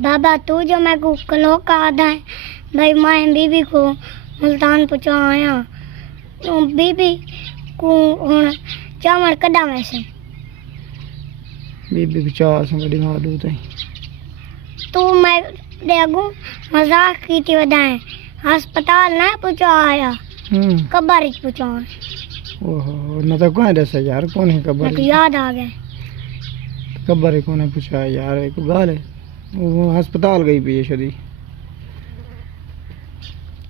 बाबा तू जो मैं को कलो का आधा है भाई मैं बीबी को मुल्तान पहुंचाया तो बीबी को हुन चावल कदा में से बीबी चाह से बड़ी मालूम तई तू मैं देगू मजाक की थी वदाए अस्पताल ना पहुंचाया कब्र पहुंचाया ओहो न तो कौन दस यार कौन है कब्र मेरे को याद आ गया कब्र कौन है पूछा यार एक गाल है वो अस्पताल गई भी है शदी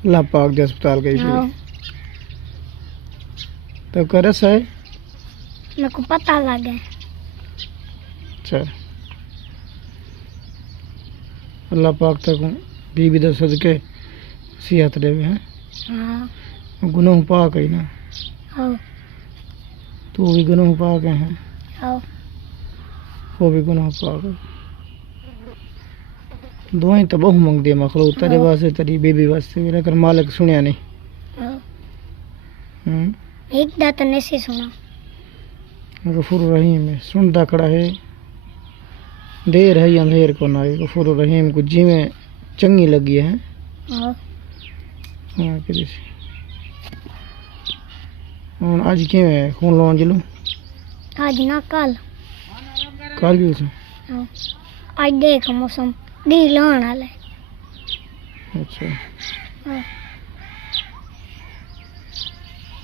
अल्लाह पाक दे अस्पताल गई भी तो करस है मेरे को पता लग गया अच्छा अल्लाह पाक तक बीबी दे सदके सेहत देवे हैं हां गुनाह पाक है ना हां तू भी गुनाह पाक है हां वो भी गुनाह पाक है दुआएं तो बहु मंगदी है मखलूक तेरे वास्ते तेरी बीबी वास्ते लेकिन मालिक सुनिया नहीं एक दात ने से सुना गफूर रहीम है सुनता खड़ा है देर है अंधेर को ना गफूर रहीम को जी में चंगी लगी है हां किसी और आज क्यों है खून लो अंजलू आज ना कल भी उसे आज देख मौसम दी लाण वाला अच्छा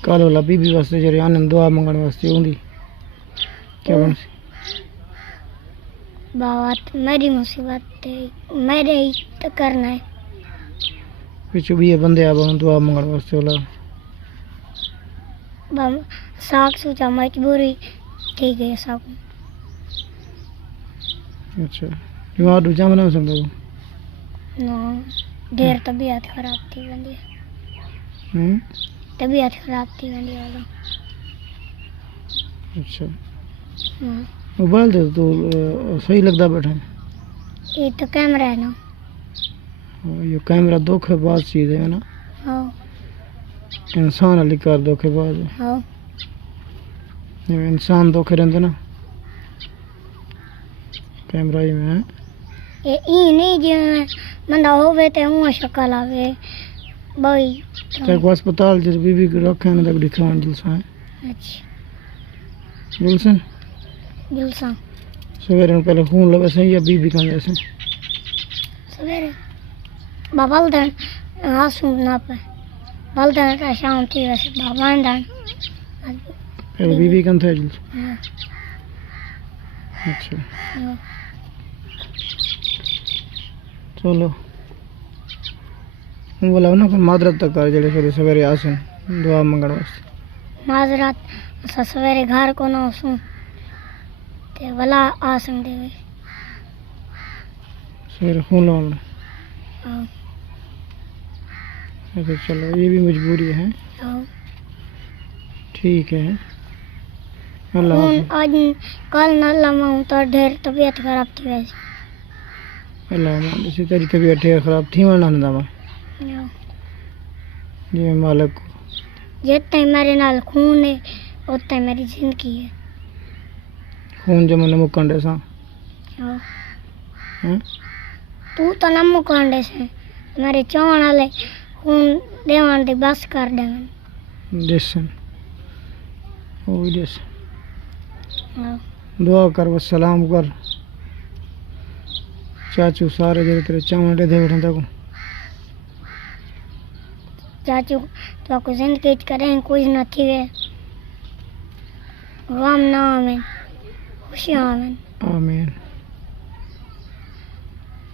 कल वाला बीबी वास्ते जरे आनंद दुआ मंगण वास्ते होंदी क्या बन बात मेरी मुसीबत मेरे ही तो करना है पिछू भी ये बंदे आ दुआ मंगण वास्ते होला साग सोचा मजबूरी ठीक है सब अच्छा बीमार दूजा बना सकता हूँ ना देर तबीयत खराब थी वंदी तबीयत खराब थी वंदी वाला अच्छा मोबाइल दे तो सही लगता बैठा ये तो कैमरा है ना ये कैमरा धोखेबाज चीज है ना हाँ इंसान वाली कार धोखेबाज है हाँ ये इंसान धोखे रहते ना कैमरा ही में है ये ई नहीं जिवें बंदा होवे ते उहा शक्ल आवे भाई तेरे को अस्पताल जिस बीबी को रखे ना तक दिखावन जुलसा है अच्छा जुलसा जुलसा सवेरे में पहले खून लगे सही या बीबी का जैसे सवेरे बाबा दन आसू ना पे बल दन का शाम थी वैसे बाबा दन पहले बीबी का था जुलसा अच्छा चलो बोला ना फिर मादरत तक कर जड़े फिर सवेरे आसन दुआ मंगण वास्ते माजरात असा सवेरे घर को ना सू ते वाला आसन देवे सवेरे खून लगाना हाँ अच्छा चलो ये भी मजबूरी है हाँ ठीक है अल्लाह आज कल न लमाऊं तो ढेर तबीयत खराब थी वैसे अल्लाह इसी तेरी तबीयत ढेर खराब थी वरना ना जी मालिक को जितने मेरे नाल खून है उतने मेरी जिंदगी है खून जमा न मुकंडे सा हाँ हैं तू तो न मुकांडे से मेरे चावण वाले खून देवान दे बस कर देवन देसन ओ देस हाँ दुआ कर व सलाम कर चाचू सारे जरे तेरे चावण दे बैठे तक चाचू तो को जिंदगी करें कुछ न थी वे गम ना आवे खुशी आवे आमीन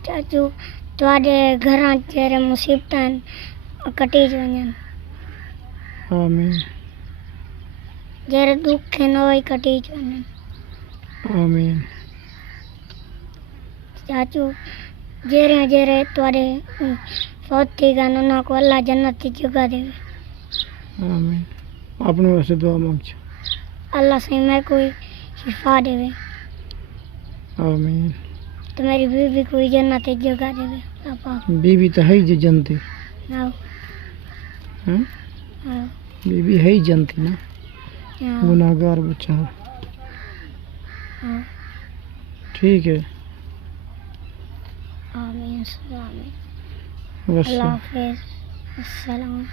चाचू तुहाडे घरां जेरे मुसीबतां कटी वञनि आमीन जेरे दुख न होई कटी वञनि आमीन चाचू जेरे जेरे तुहाडे फौत थी गन उन्हां को अल्लाह जन्नत की जगह देवे आमीन अपने वास्ते दुआ मांग अल्लाह से मैं कोई शिफा देवे आमीन तो मेरी बीवी को जन्नत की जगह देवे पापा बीबी तो है ही जनती हाँ हैं हाँ बीबी है ही जनती ना हाँ गुनाहगार बच्चा है हाँ ठीक है हाँ इस्लामी। बस अल्लाह हाफिज़। अस्सलाम।